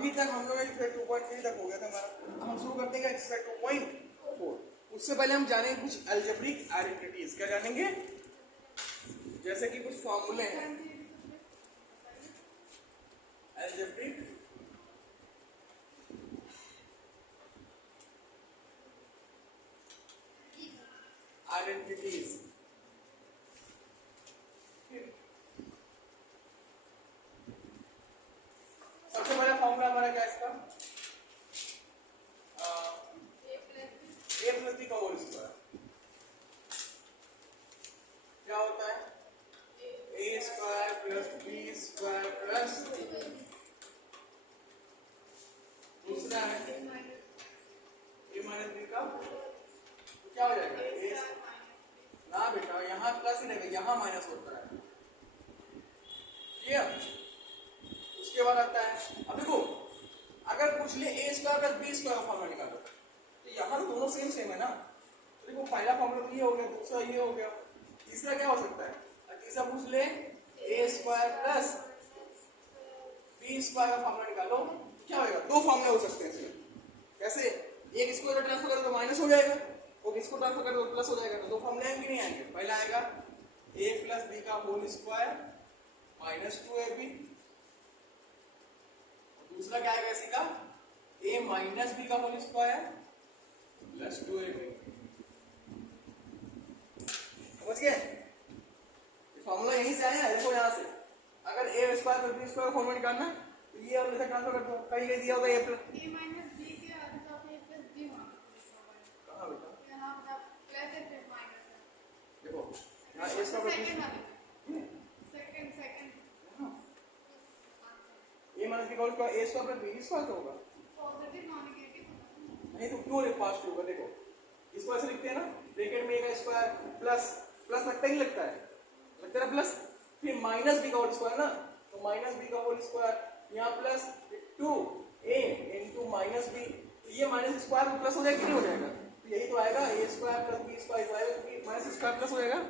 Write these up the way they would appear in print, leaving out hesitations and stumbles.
अभी तक हम लोग एक्सपेक्ट 2.3 तक हो गया था हमारा। अब हम शुरू करते हैं एक्सपेक्ट 2.4। उससे पहले हम जानेंगे कुछ अलजेब्रिक आइडेंटिटीज। क्या जानेंगे? जैसे कि कुछ फॉर्मूले हैं अलजेब्रिक आइडेंटिटीज। सबसे पहला फॉर्मूला हमारा क्या है इसका? ए प्लस बी का होल स्क्वायर। क्या होता है? A square plus B square plus दूसरा है ए माइनस बी का। क्या हो जाएगा? ए ना बेटा, यहाँ प्लस ही रहेगा, यहाँ माइनस होता है। उसके बाद आता है, अब देखो अगर पूछ ले ए स्क्वायर प्लस बी स्क्वायर का फॉर्मूला निकालो, तो यहाँ तो दोनों सेम सेम है ना। तो देखो पहला फॉर्मूला तो ये हो गया, दूसरा ये हो गया, तीसरा क्या हो सकता है? तीसरा पूछ ले ए स्क्वायर प्लस बी स्क्वायर का फॉर्मूला निकालो, क्या होगा? दो फॉर्मूले हो सकते हैं इसमें। कैसे? एक इसको ट्रांसफर करो तो माइनस हो जाएगा, और इसको ट्रांसफर करो तो प्लस हो जाएगा। तो दो फॉर्मूले आएंगे नहीं आएंगे? पहला आएगा ए प्लस बी का होल स्क्वायर माइनस 2ab, दूसरा क्या आएगा इसी का? a माइनस बी का होल स्क्वायर प्लस 2ab। समझ गए? फॉर्मूला यहीं से आया है। देखो यहाँ से अगर a square plus B square का फॉर्मूला निकालना है तो ये और इसे ट्रांसफर कर दो। कहीं ये दिया होगा a प्लस b के आगे तो आपने प्लस b कहाँ बेटा? यहाँ मतलब प्लस है फिर माइनस है। देखो यहाँ a square second a minus B का whole square a square plus B square तो होगा पॉजिटिव नॉन नेगेटिव नहीं तो क्यों लिख पॉजिटिव का? देखो इसको ऐसे लिखते हैं ना, ब्रैकेट में a का स्क्वायर प्लस प्लस लगता ही लगता है, लगता है ना प्लस, फिर माइनस बी का होल स्क्वायर ना, तो माइनस बी का होल स्क्वायर यहाँ plus 2a into minus B. तो ये माइनस स्क्वायर प्लस हो जाएगा कि नहीं हो जाएगा? तो यही तो आएगा a square plus B square आएगा, क्योंकि माइनस स्क्वायर प्लस हो जाएगा।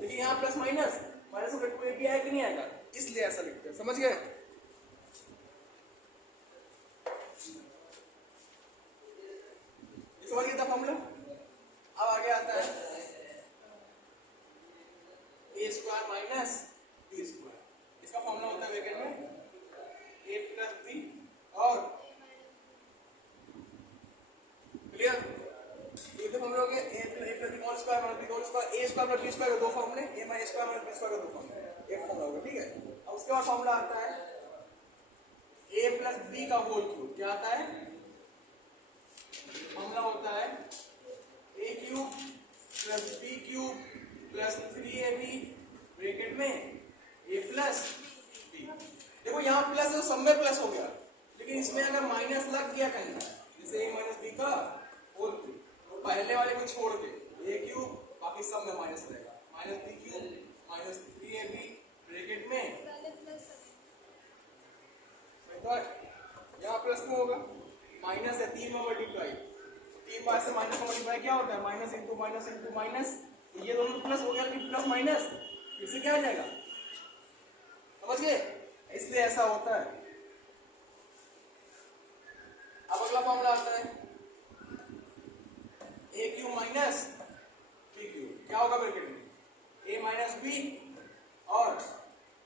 लेकिन यहाँ प्लस माइनस माइनस होकर 2ab आएगा कि नहीं आएगा? इसलिए ऐसा लिखते हैं। समझ गए? समझ गए था फॉर्मूला? अब आगे आता है A square minus B square. इसका फॉर्मूला होता है ब्रैकेट में ए प्लस बी और क्लियर। ये तो फॉर्मूला हो गया A plus B whole square minus B whole square. A square plus B square के दो फॉर्मूले, A minus square minus B square के दो फॉर्मूले, एक फॉर्मूला होगा। ठीक है, अब उसके बाद फॉर्मूला आता है ए प्लस बी का होल क्यूब। क्या आता है? फॉर्मूला होता है A cube plus B cube plus 3ab bracket में ए प्लस बी। देखो यहाँ प्लस है तो सब में प्लस हो गया, लेकिन इसमें अगर माइनस लग गया कहीं, जैसे ए माइनस बी का होल क्यूब, तो पहले वाले को छोड़ के ए क्यूब बाकी सब में माइनस रहेगा, minus B cube minus 3ab bracket में। तो यहाँ प्लस क्यों होगा? माइनस है, 3 में मल्टीप्लाई, 3 बार से माइनस का मल्टीप्लाई क्या होता है? Minus into minus into minus. तो ये दोनों प्लस हो गया, प्लस माइनस फिर से क्या आ जाएगा? समझ गए? इसलिए ऐसा होता है। अब अगला फॉर्मूला आता है A cube minus B cube. क्या होगा ब्रैकेट में? ए माइनस बी और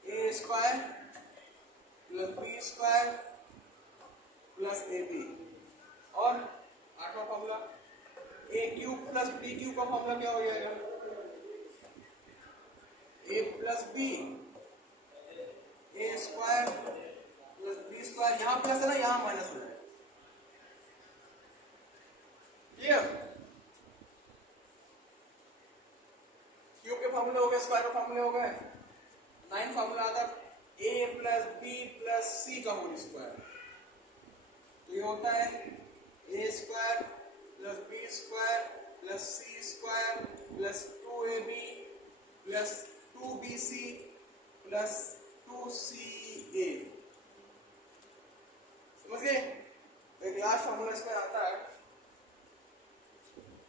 A square plus B square plus A B. और आठवां formula A cube plus B cube का फॉर्मूला क्या हो जाएगा? A plus B A square plus B square. यहाँ प्लस है ना, यहाँ माइनस हो जाएगा। क्लियर? क्यूब के फॉर्मूले हो गए, स्क्वायर के फॉर्मूले हो गए। 9 फॉर्मूला आता है A plus B plus C का होल स्क्वायर। तो ये होता है A square plus B square plus C square plus 2ab plus 2bc plus 2ca। समझ गए? एक लास्ट फॉर्मूला इसमें आता है,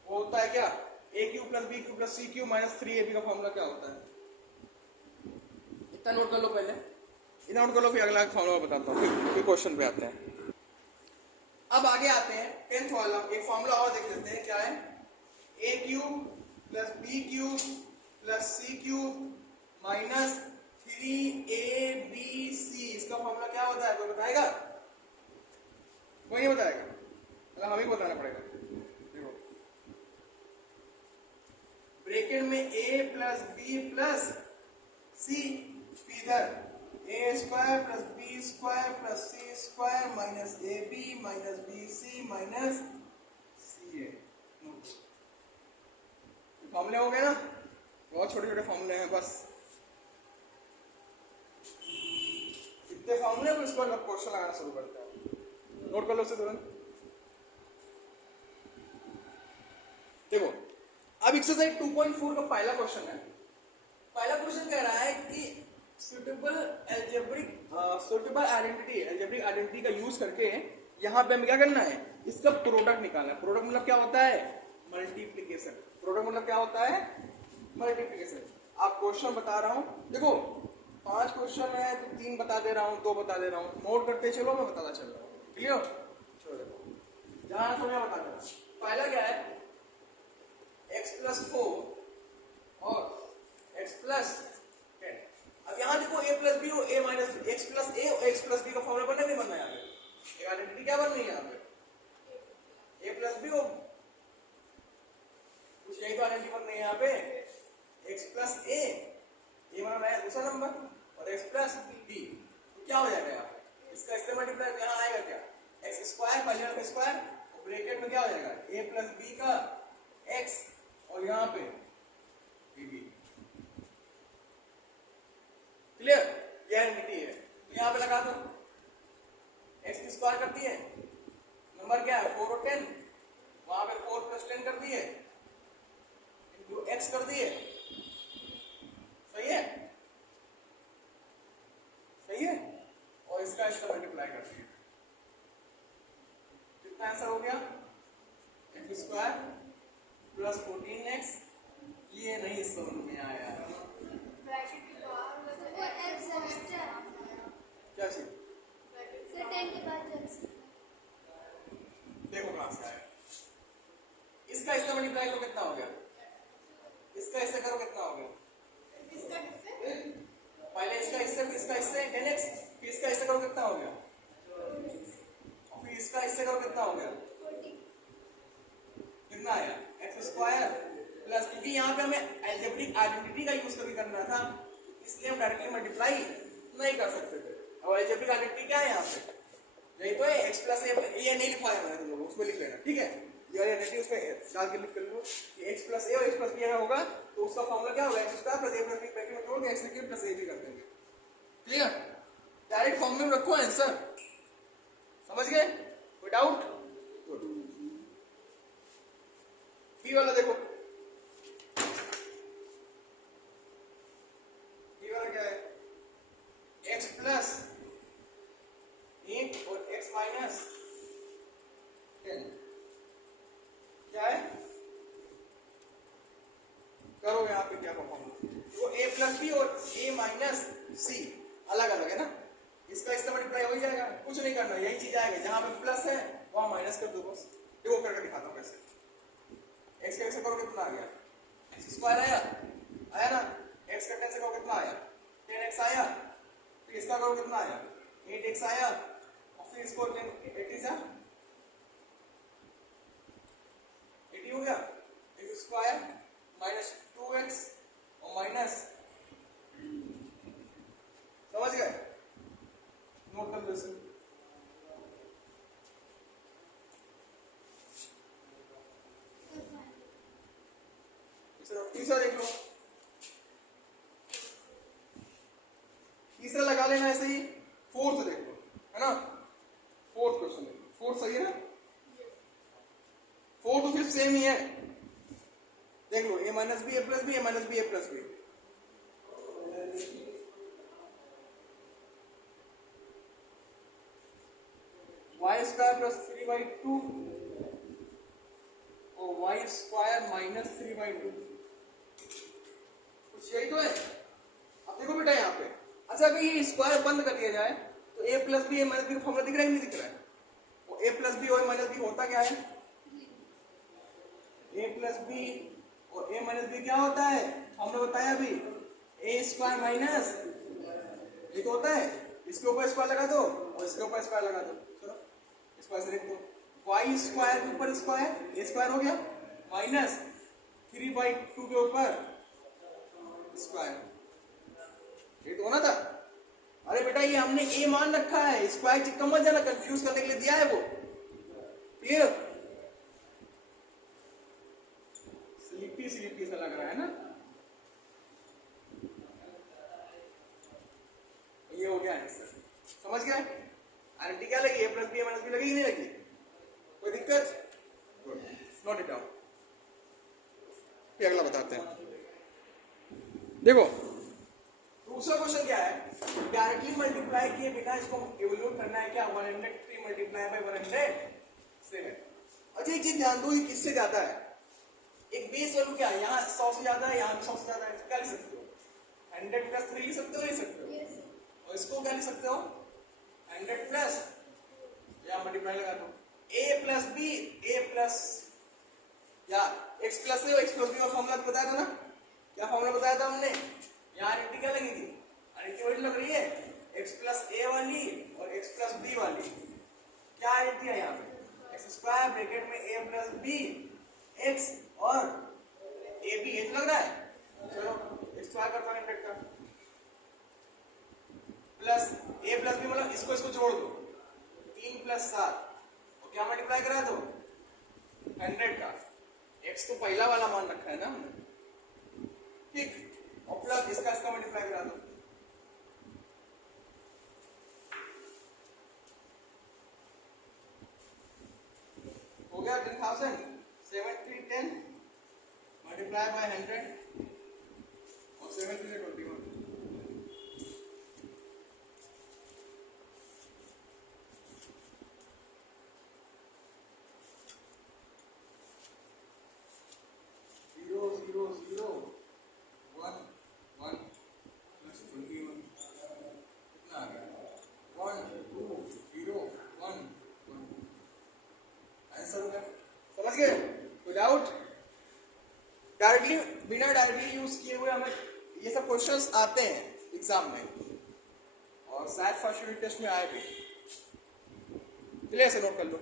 वो होता है क्या? A cube plus B cube plus C cube minus 3ab का फॉर्मूला क्या होता है? इतना नोट कर लो पहले, इतना नोट कर लो, फिर अगला फॉर्मूला बताता हूँ, फिर क्वेश्चन पे आते हैं। अब आगे आते हैं 10th वाला, एक फॉर्मूला और देख लेते हैं क्या है। A cube plus B cube plus C cube minus 3abc, इसका फॉर्मूला क्या होता है, कोई बताएगा? कोई नहीं बताएगा, मतलब हमें बताना पड़ेगा। देखो ब्रैकेट में a plus B plus C, इधर A square plus B square plus C square minus A B minus B C minus C A. फॉर्मूले हो गए ना, बहुत छोटे छोटे फॉर्मूले हैं बस। इतने फॉर्मूले को इसके बाद क्वेश्चन लगाना शुरू करते हैं, नोट कर लो इसे तुरंत। देखो अब एक्सरसाइज 2.4 का पहला क्वेश्चन है। पहला क्वेश्चन कह रहा है कि सुटेबल आइडेंटिटी का यूज करके यहाँ पे हमें क्या करना है, इसका प्रोडक्ट निकालना है। प्रोडक्ट मतलब क्या होता है, मल्टीप्लीकेशन। प्रोडक्ट मतलब क्या होता है, मल्टीप्लीकेशन। आप क्वेश्चन बता रहा हूं, देखो 5 क्वेश्चन है तो 3 बता दे रहा हूं, 2 बता दे रहा हूं, नोट करते चलो, मैं बताता चल रहा हूं। क्लियर? चलो देखो जहां समय बता दे रहा। पहला क्या है, x प्लस 4 और x प्लस 10। अब यहाँ देखो a प्लस बी और a minus x plus a और x प्लस बी का फॉर्मूला बनना नहीं बनना, यहाँ पे एक आइडेंटिटी क्या बन रही है, यहाँ पे a प्लस बी और कुछ यही तो आइडेंटिटी बन रही है यहाँ पे, x प्लस a, ये बना रहा है दूसरा नंबर, और x प्लस b। तो क्या हो जाएगा यहाँ पे, इसका इससे मल्टीप्लाई यहाँ आएगा क्या, x स्क्वायर पहले का स्क्वायर, और ब्रैकेट में क्या हो जाएगा a प्लस b का x, और यहाँ पे b। क्लियर? यह आइडेंटिटी है, तो यहाँ पे लगा दो, x की स्क्वायर कर दिए, नंबर क्या है 4 और 10, वहां पे 4 प्लस 10 कर दिए, इंटू x कर दिए। सही है? सही है? और इसका इसका मल्टीप्लाई कर दिए, कितना आंसर हो गया, x स्क्वायर प्लस 14x। ये नहीं समझ में आया, ब्रैकेट के बाहर क्या चीज, से 10 के बाद देखो कहां से आया। इसका इसका मल्टीप्लाई करो कितना हो गया, इसका इससे करो कितना हो गया, इसका किससे, पहले इसका इससे 10x, फिर इसका इससे करो कितना हो गया, और फिर इसका इससे करो कितना हो गया, कितना आया x स्क्वायर प्लस, क्योंकि यहाँ पे हमें अलजेब्रिक आइडेंटिटी का यूज करके करना था, इसलिए हम डायरेक्टली मल्टीप्लाई नहीं कर सकते थे। और अलजेब्रिक आइडेंटिटी क्या है यहाँ पे, यही तो है x प्लस ये नहीं लिखवाया मैंने तुम लोगों, उसमें लिख लेना, ठीक है। ये आइडेंटिटी उसमें डाल के लिख कर लो कि x प्लस a और x प्लस b अगर होगा तो उसका फॉर्मूला क्या होगा, x square plus a plus b bracket में जोड़ के x क्यूब प्लस a भी कर देंगे। क्लियर? डायरेक्ट फॉर्मूले में रखो आंसर, समझ गए? कोई डाउट? बी वाला देखो, बी वाला क्या है, x प्लस 8 और x माइनस 10 क्या है, करो यहाँ पे क्या फॉर्मूला, वो a प्लस बी और a माइनस सी अलग अलग है ना, इसका इससे मल्टीप्लाई हो ही जाएगा, कुछ नहीं करना, यही चीज आएगी, जहां पे प्लस है वहां माइनस कर दो बस। देखो करके दिखाता हूँ कैसे। x का x से करो कितना आ गया, x स्क्वायर आया ना, x का 10 से करो कितना आया 10x आया, फिर इसका करो कितना आया 8x आया, और फिर इसको 10 80 जा 80 हो गया, x स्क्वायर माइनस 2x और माइनस, समझ गए? नोट कर लो इसे। तीसरा देख लो, तीसरा लगा लेना ऐसे ही। फोर्थ देख लो, है ना, फोर्थ क्वेश्चन देख लो, फोर्थ सही है ना, फोर्थ तो फिर सेम ही है, देख लो a minus B A plus B, a minus B A plus B, Y square plus 3/2 और वाई स्क्वायर माइनस 3/2, कुछ यही तो है। अब देखो बेटा यहाँ पे, अच्छा अगर ये स्क्वायर बंद कर दिया जाए तो a plus B A minus B का फॉर्मूला दिख रहा है, नहीं दिख रहा है, ए प्लस बी और माइनस बी होता क्या है? ए प्लस बी और ए माइनस बी क्या होता है? हमने बताया अभी ए स्क्वायर माइनस ये तो होता है, इसके ऊपर स्क्वायर लगा दो और इसके ऊपर स्क्वायर लगा दो, चलो स्क्वायर से लिख दो, वाई स्क्वायर के ऊपर स्क्वायर ए स्क्वायर हो गया माइनस 3/2 के ऊपर स्क्वायर, ये तो होना था। अरे बेटा ये हमने ए मान रखा है, स्क्वायर चिपका मत जाना, कंफ्यूज करने के लिए दिया है वो, क्लियर? स्लिपी स्लिपी सा लग रहा है ना, ये हो गया आंसर, समझ गया? आंटी क्या लगी? ए प्लस बी माइनस बी लगी नहीं लगी? कोई दिक्कत? Good, note it down. फिर अगला बताते हैं। देखो दूसरा क्वेश्चन क्या है, डायरेक्टली मल्टीप्लाई किए बिना इसको इवैल्यूएट करना है क्या? 103 मल्टीप्लाई बाय 107। अच्छा एक चीज ध्यान दो, ये किससे ज्यादा है? एक बेस वैल्यू क्या है, यहाँ 100 से ज्यादा है, यहाँ 100 से ज्यादा है, क्या लिख सकते हो? 100 प्लस 3 लिख सकते हो, लिख सकते हो? और इसको क्या लिख सकते हो? 100 प्लस, या मल्टीप्लाई लगा दो, a plus B, a plus या x प्लस ए और x प्लस बी का फॉर्मूला बताया था ना? क्या फॉर्मूला बताया था हमने? यहाँ आइडेंटिटी क्या लगेगी? आइडेंटिटी वही लग रही है, x प्लस ए वाली और x प्लस बी वाली। क्या आइडेंटिटी है यहाँ पे? एक्स स्क्वायर ब्रैकेट में a प्लस बी x और ए बी, ये लग रहा है। चलो स्क्वायर करता हूँ 100 का, प्लस a प्लस बी मतलब इसको इसको जोड़ दो, 3 प्लस 7 और क्या मल्टीप्लाई करा दो? 100 का, x तो पहला वाला मान रखा है ना हमने, ठीक, और प्लस इसका इसका मल्टीप्लाई करा दो, हो गया 10,000, 7 3 10 मल्टीप्लाई बाय 100 और 7 3 21। डायरेक्टली बिना डायरेक्टली यूज किए हुए हमें ये सब क्वेश्चंस आते हैं एग्जाम में, और शायद फर्स्ट यूनिट टेस्ट में आए भी, चलिए ऐसे नोट कर लो।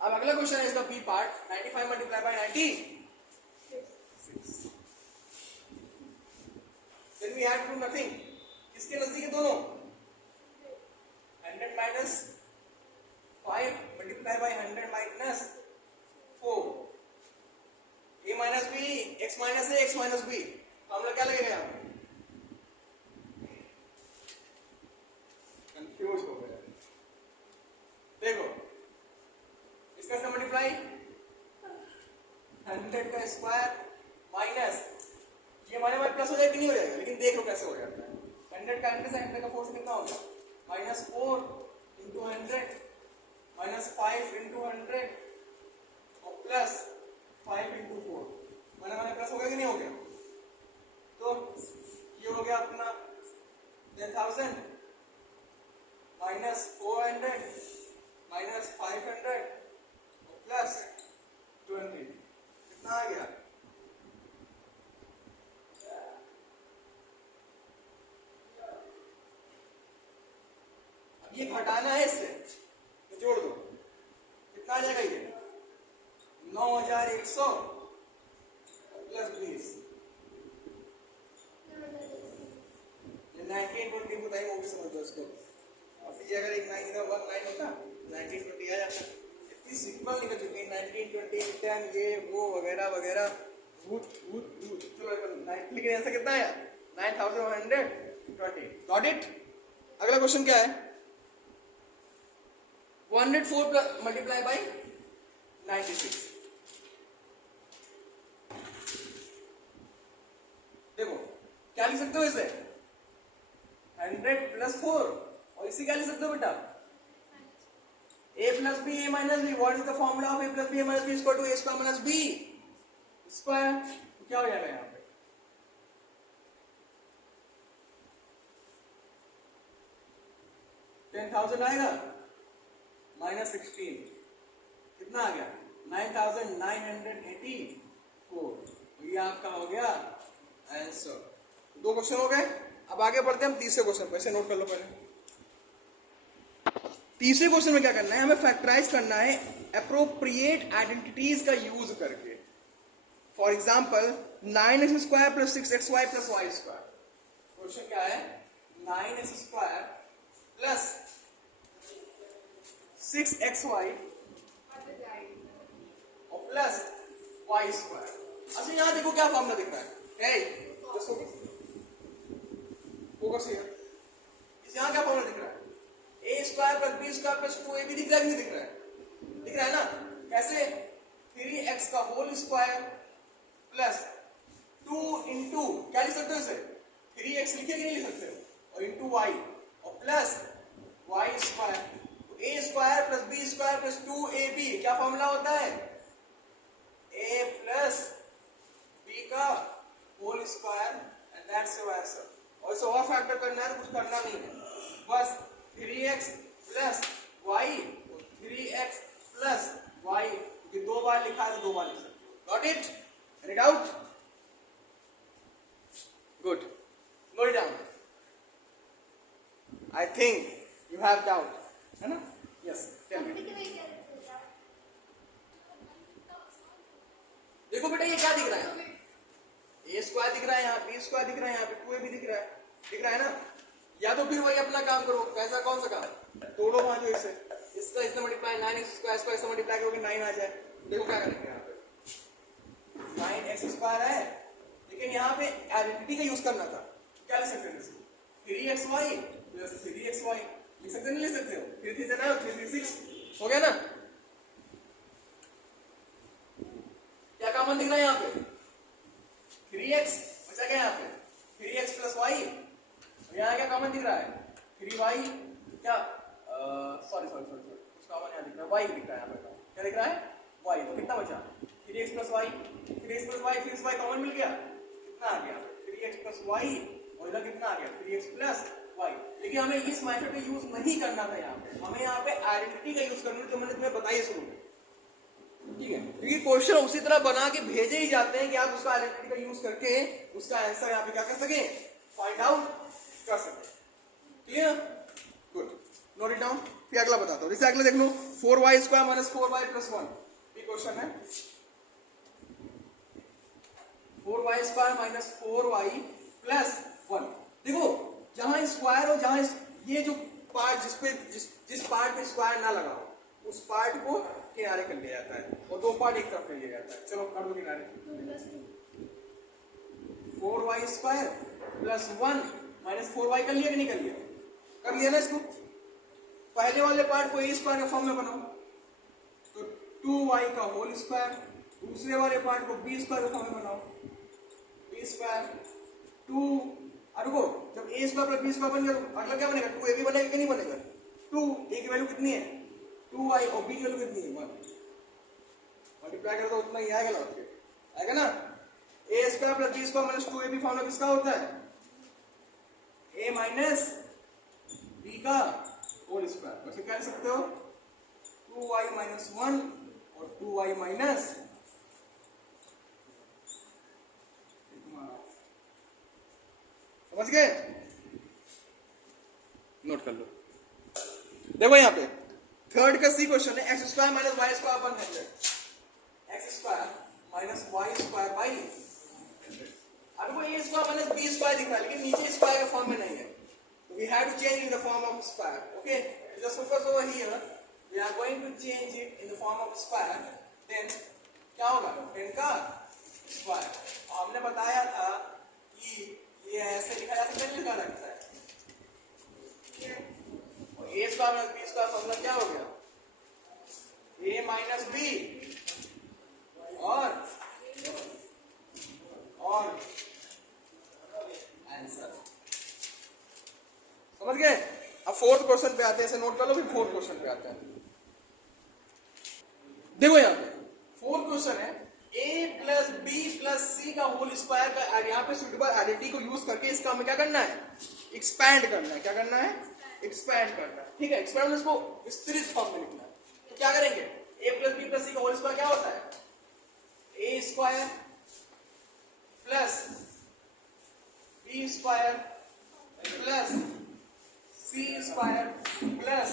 अब अगला क्वेश्चन है इसका B part, 95 multiply by 96, then we have to do nothing. किसके नजदीक है दोनों? 100 minus 5 multiply by 100 minus 4, a minus B, x minus A, x minus B, formula क्या लगेगा यहाँ पे? कंफ्यूज हो गया, देखो इसका से मल्टीप्लाई 100 का स्क्वायर माइनस, ये हमारे पास प्लस हो जाएगा कि नहीं हो जाएगा? लेकिन देख लो कैसे हो जाता है। 100 का 100 से 100 का 4 से कितना होगा? माइनस 4 इंटू 100 माइनस 5 इंटू 100 और प्लस 5 इंटू 4, मैंने प्लस हो गया कि नहीं हो गया? तो ये हो गया अपना 10,000 माइनस 400 माइनस 500 और प्लस 20, कितना आ गया? अब ये घटाना है इससे, तो जोड़ दो, कितना आ जाएगा ये? 9,100 प्लस 20, 1920 को टाइम होगी, समझ लो इसको। और फिर अगर एक 9 इधर 1 9 होता 1920 आ जाता। इतनी सिंपल निकल चुकी है 1920 10 ये वो वगैरह वगैरह, चलो लेकिन आंसर कितना आया? 9,120। Got it? अगला क्वेश्चन क्या है? 104 प्लस मल्टीप्लाई बाई 96, देखो क्या लिख सकते हो इसे? 100 प्लस 4, और इसे क्या लिख सकते हो बेटा? a plus B A minus B, what is the formula of a plus B A minus B equal to a square minus B square, क्या हो जाएगा यहाँ पे? 10,000 आएगा माइनस 16 कितना आ गया 9,984। ये आपका हो गया आंसर। दो क्वेश्चन हो गए। अब आगे बढ़ते हैं हम तीसरे क्वेश्चन पर। इसे नोट कर लो पहले। तीसरे क्वेश्चन में क्या करना है, हमें फैक्टराइज करना है अप्रोप्रिएट आइडेंटिटीज का यूज करके। For example 9x² + 6xy + y²। Question क्या है 9x² + 6xy और प्लस y²। अच्छा यहां देखो क्या फॉर्मूला दिख रहा है। Focus here. यहां क्या फॉर्मूला दिख रहा है a² + b² + 2ab दिख रहा है कि नहीं दिख रहा है? दिख रहा है ना। कैसे 3x² + 2 इंटू क्या लिख सकते हो इसे 3x लिखे कि नहीं लिख सकते हो और इंटू y और plus y²। a² + b² + 2ab क्या फॉर्मूला होता है a + b का whole square and that's your answer. और इसे और फैक्टर करना है तो कुछ करना नहीं है, बस 3x + y 3x + y ये दो बार लिखा है तो दो बार लिख सकते हो। Got it? Any doubt? Good, note it down. I think you have doubt, है ना? Yes tell me. देखो बेटा ये क्या दिख रहा है, a² दिख रहा है यहाँ, b² दिख रहा है यहाँ पे, 2ab दिख रहा है ना। या तो फिर वही अपना काम करो, कैसा कौन सा काम, तोड़ो वहां जो इसे, इसका इससे मल्टीप्लाई 9x² इससे मल्टीप्लाई करोगे 9 आ जाए। देखो क्या करेंगे यहाँ पे 9x² है, लेकिन यहाँ पे आइडेंटिटी का यूज करना था। क्या लिख सकते हैं 3xy + 3xy लिख सकते नहीं लिख सकते हो? 3 3 9 3 3 6 हो गया ना। क्या कॉमन दिख रहा है यहाँ पे 3x बचा क्या यहाँ पे 3x + y। यहाँ क्या कॉमन दिख रहा है 3y क्या सॉरी कुछ कॉमन यहाँ दिख रहा है y दिख रहा है यहाँ पे। क्या दिख रहा है y, तो कितना बचा 3x + y 3x + y 3y common मिल गया, कितना आ गया 3x + y और इधर कितना आ गया 3x + y। लेकिन हमें इस मेथड का यूज नहीं करना था यहाँ पे, हमें यहाँ पे आइडेंटिटी का यूज करना है जो मैंने तुम्हें बताई शुरू में, ठीक है। क्योंकि क्वेश्चन उसी तरह बना के भेजे ही जाते हैं कि आप उसका आइडेंटिटी का यूज करके उसका आंसर यहाँ पे क्या कर सके फाइंड आउट कर सके। Clear? Good, note it down. फिर अगला बताता हूँ। जैसे अगला देख लो 4y² - 4y + 1 ये क्वेश्चन है 4y² - 4y + 1। देखो जहां स्क्वायर हो, जहां ये जो पार्ट जिस पार्ट पे स्क्वायर ना लगा हो उस पार्ट को किनारे कर लिया जाता है और दो पार्ट एक तरफ ले लिया जाता है। चलो कर दो किनारे। 4y² + 1 - 4y कर लिया कि नहीं कर लिया? कर लिया ना। इसको पहले वाले पार्ट को a² के फॉर्म में बनाओ तो 2y का होल स्क्वायर, दूसरे वाले पार्ट को b² के फॉर्म में बनाओ b² 2। रुको, जब a² + b² बन गया तो अगला क्या बनेगा 2ab बनेगा कि नहीं बनेगा? 2 a की वैल्यू कितनी है 2y और b की वैल्यू कितनी है 1। मल्टीप्लाई कर दो उतना ही आएगा लौट के, आएगा ना। a² + b² - 2ab फॉर्मूला किसका होता है a - b का होल स्क्वायर। वैसे क्या लिख सकते हो 2y - 1 और 2y - समझ गए? नोट कर लो। देखो यहाँ पे थर्ड का सी क्वेश्चन है x² - y² 100 x² - y² 100। अब को a² - b² दिख रहा है लेकिन नीचे स्क्वायर के फॉर्म में नहीं है, तो we have to change in the form of square. Okay, just focus over here, we are going to change it in the form of square. Then क्या होगा 10 का स्क्वायर। हमने बताया था कि ये ऐसे लिखा जा सकता है, लिखा लगता है और a² - b² फॉर्मूला क्या हो गया a - b और आंसर। समझ गए? अब फोर्थ क्वेश्चन पे आते हैं, इसे नोट कर लो, फिर फोर्थ क्वेश्चन पे आते हैं। देखो यहाँ पे फोर्थ क्वेश्चन है a + b + c का होल स्क्वायर का यहाँ पे सुटेबल आइडेंटिटी को यूज करके इसका हमें क्या करना है एक्सपैंड करना है। क्या करना है एक्सपैंड करना है, ठीक है। एक्सपैंड इसको विस्तृत फॉर्म में लिखना है। तो क्या करेंगे, a plus B plus C का होल स्क्वायर क्या होता है, a square plus B square plus C square plus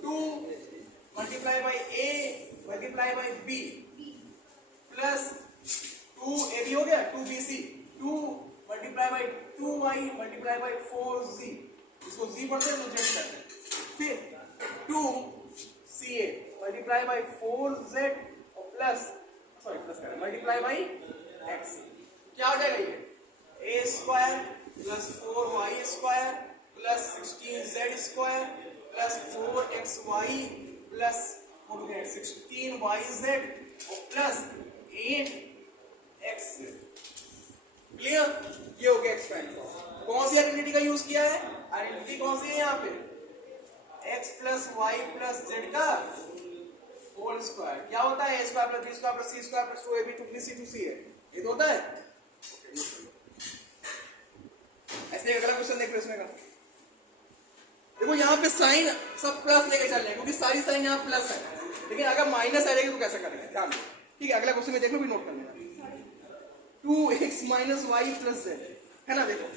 2 multiply by a multiply by b plus 2ab हो गया 2bc 2 multiply by 2y multiply by 4z, इसको z पढ़ते हैं तो z करते हैं, फिर 2ca मल्टीप्लाई बाई 4z और प्लस प्लस करें मल्टीप्लाई बाई x, क्या हो जाएगा ये a square plus 4y square plus 16z square plus 4xy plus 16yz और प्लस 8xz। क्लियर, ये हो गया एक्सपैंड फॉर्म। कौन सी आइडेंटिटी का यूज किया है, आइडेंटिटी कौन सी है यहाँ पे, x plus Y plus Z का होल स्क्वायर, क्या होता है a square plus B square plus C square plus 2ab 2bc 2c है, ये तो होता है। ऐसे अगला क्वेश्चन देख रहे इसमें का, देखो यहाँ पे साइन सब प्लस लेके चल रहे हैं क्योंकि सारी साइन यहाँ प्लस है, लेकिन अगर माइनस आ जाएगी तो कैसे करेंगे, ध्यान दो, ठीक है। अगला क्वेश्चन में देख लो, भी नोट कर लेना, 2x minus Y plus Z है ना, देखो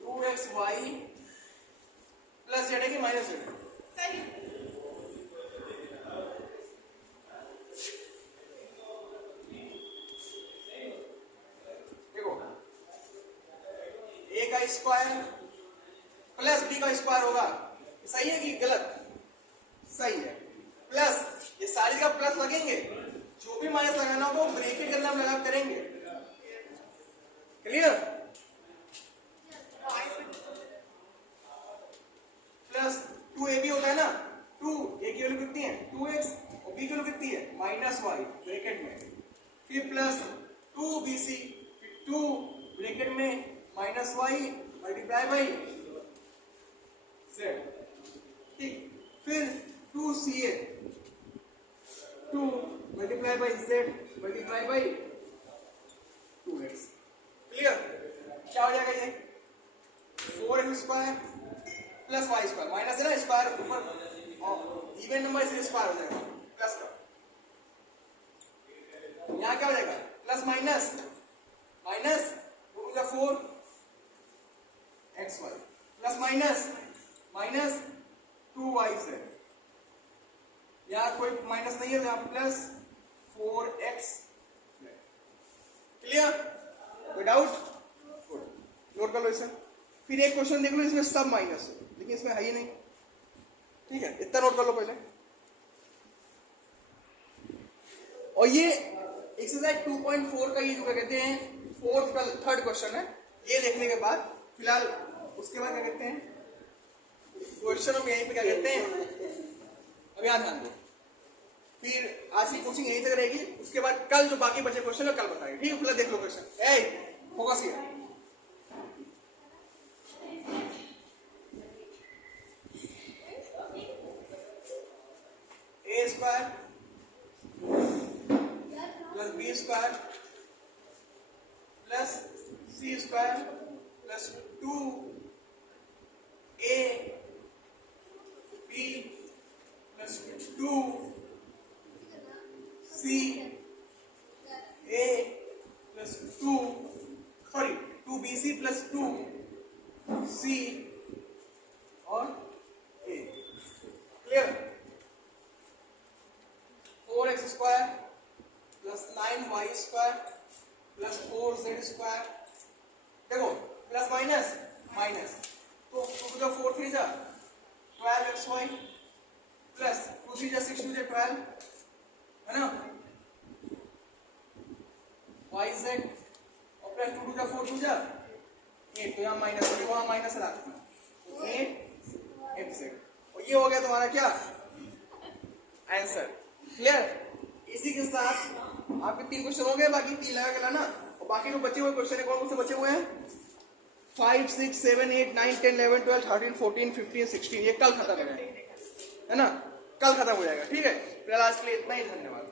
2x वाई प्लस जेड है कि माइनस जेड है, सही। देखो a का स्क्वायर प्लस b का स्क्वायर होगा, सही है कि गलत, सही है, प्लस ये सारी का प्लस लगेंगे, जो भी माइनस लगाना होगा वो ब्रैकेट के अंदर लगा करेंगे, क्लियर। प्लस 2ab होता है ना, 2 a की वैल्यू कितनी है 2x और b की वैल्यू कितनी है माइनस y ब्रैकेट में, फिर प्लस 2bc फिर 2 ब्रैकेट में minus y multiply by z, ठीक, फिर 2ca 2 multiply by z multiply by 2x, clear. क्या हो जाएगा ये 4x square plus Y square, minus है ना स्क्वायर ऊपर इवन नंबर से स्क्वायर हो जाएगा प्लस का, यहाँ क्या हो जाएगा plus minus minus 4 xy plus minus minus 2yz, यहाँ कोई माइनस नहीं है तो यहाँ प्लस 4x, क्लियर, कोई डाउट, नोट कर लो इसे। फिर एक क्वेश्चन देख लो, इसमें सब माइनस है लेकिन इसमें है ही नहीं, ठीक है, इतना नोट कर लो पहले। और ये एक्सरसाइज 2.4 का ये जो कहते हैं थर्ड क्वेश्चन है, ये देखने के बाद फिलहाल उसके बाद क्या कहते हैं क्वेश्चन हम यहीं पे क्या कहते हैं, अब यहाँ ध्यान दो, फिर आज की कोचिंग यहीं तक रहेगी, उसके बाद कल जो बाकी बचे क्वेश्चन है कल बताएंगे, ठीक है। फिलहाल देख लो क्वेश्चन, फोकस किया, a square plus B square plus C square plus 2a b plus 2c a plus 2bc plus 2c और a, clear. 4x square plus 9y square plus 4z square, देखो प्लस माइनस माइनस, तो 2 का 4 3 जा 12xy plus 2 3 जा 6 2 जा 12 है ना, yz और प्लस 2 2 जा 4 2 जा 8, तो यहाँ माइनस है, वहाँ माइनस रखना 8xz, और ये हो गया तुम्हारा क्या आंसर, क्लियर। इसी के साथ आपके 3 क्वेश्चन हो गए, बाकी 3 लगा के लाना, और बाकी जो बचे हुए क्वेश्चन है कौन से बचे हुए हैं 5 6 7 8 9 10 11 12 13 14 15 16, ये कल खत्म हो जाएगा, है ना, कल खत्म हो जाएगा, ठीक है। फिलहाल आज के लिए इतना ही, धन्यवाद।